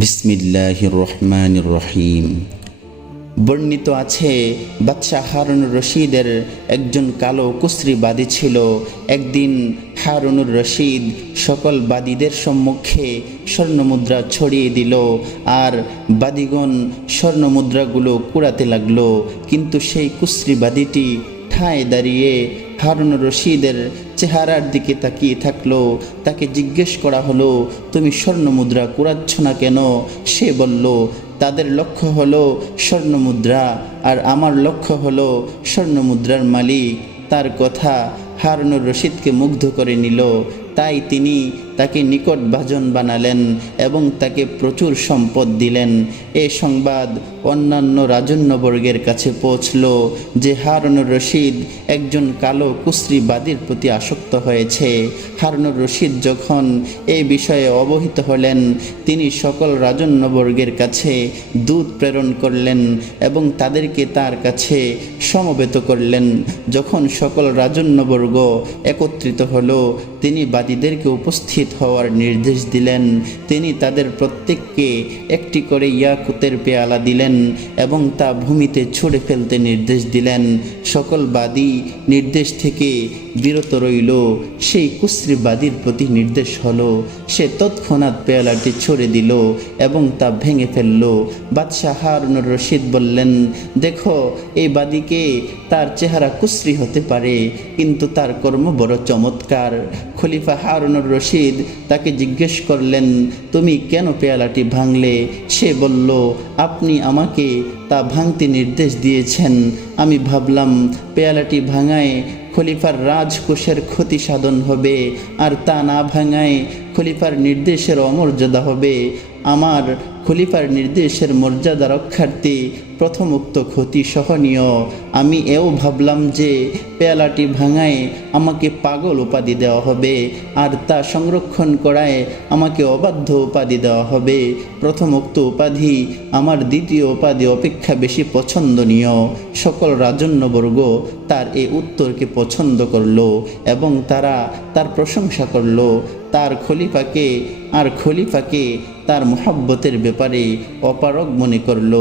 বিসমিল্লাহ রহমান রহিম। বর্ণিত আছে, বাদশাহ হারুনুর রশিদের একজন কালো কুশ্রীবাদী ছিল। একদিন হারুনুর রশিদ সকল বাদীদের সম্মুখে স্বর্ণমুদ্রা ছড়িয়ে দিল আর বাদীগণ স্বর্ণমুদ্রাগুলো কুড়াতে লাগল। কিন্তু সেই কুশ্রীবাদীটি ঠায় দাঁড়িয়ে হারুন রশিদের চেহারার দিকে তাকিয়ে থাকল। তাকে জিজ্ঞেস করা হলো, তুমি স্বর্ণ মুদ্রা কুড়াচ্ছ না কেন? সে বলল, তাদের লক্ষ্য হলো স্বর্ণ মুদ্রা আর আমার লক্ষ্য হলো স্বর্ণ মুদ্রার মালিক। তার কথা হারুনুর রশিদকে মুগ্ধ করে নিল। তাই তিনি তাকে নিকট ভাজন বানালেন এবং তাকে প্রচুর সম্পদ দিলেন। এ সংবাদ অন্যান্য রাজন্যবর্গের কাছে পৌঁছল যে হারুনুর রশিদ একজন কালো কুশ্রীবাদীর প্রতি আসক্ত হয়েছে। হারুনুর রশিদ যখন এই বিষয়ে অবহিত হলেন, তিনি সকল রাজন্যবর্গের কাছে দূত প্রেরণ করলেন এবং তাদেরকে তার কাছে সমবেত করলেন। যখন সকল রাজন্যবর্গ একত্রিত হলো, তিনি বাদীদেরকে উপস্থিত হওয়ার নির্দেশ দিলেন। তিনি তাদের প্রত্যেককে একটি করে ইয়াকুতের পেয়ালা দিলেন এবং তা ভূমিতে ছুঁড়ে ফেলতে নির্দেশ দিলেন। সকল বাদী নির্দেশ থেকে বিরত রইল। সেই কুশ্রীবাদীর প্রতি নির্দেশ হলো, সে তৎক্ষণাৎ পেয়ালাটি ছড়ে দিল এবং তা ভেঙে ফেলল। বাদশাহ হারুনুর রশিদ বললেন, দেখো, এই বাদীকে তার চেহারা কুশ্রী হতে পারে, কিন্তু তার কর্ম বড় চমৎকার। খলিফা হারুনুর রশিদ তাকে জিজ্ঞেস করলেন, তুমি কেন পেয়ালাটি ভাঙলে? সে বলল, আপনি আমাকে তা ভাঙতে নির্দেশ দিয়েছেন। আমি ভাবলাম, পেয়ালাটি ভাঙায় খলিফার রাজকোষের ক্ষতি সাধন হবে, আর তা না ভাঙায় খলিফার নির্দেশের অমর্যাদা হবে। আমার খলিফার নির্দেশের মর্যাদা রক্ষার্থে প্রথম উক্ত ক্ষতি সহনীয়। আমি এও ভাবলাম যে পেয়ালাটি ভাঙায় আমাকে পাগল উপাধি দেওয়া হবে, আর তা সংরক্ষণ করায় আমাকে অবাধ্য উপাধি দেওয়া হবে। প্রথম উক্ত উপাধি আমার দ্বিতীয় উপাধি অপেক্ষা বেশি পছন্দনীয়। সকল রাজন্যবর্গ তার এই উত্তরকে পছন্দ করল এবং তারা তার প্রশংসা করল। তার খলিফাকে, আর খলিফাকে তার মোহাব্বতের ব্যাপারে অপারগ মনে করল।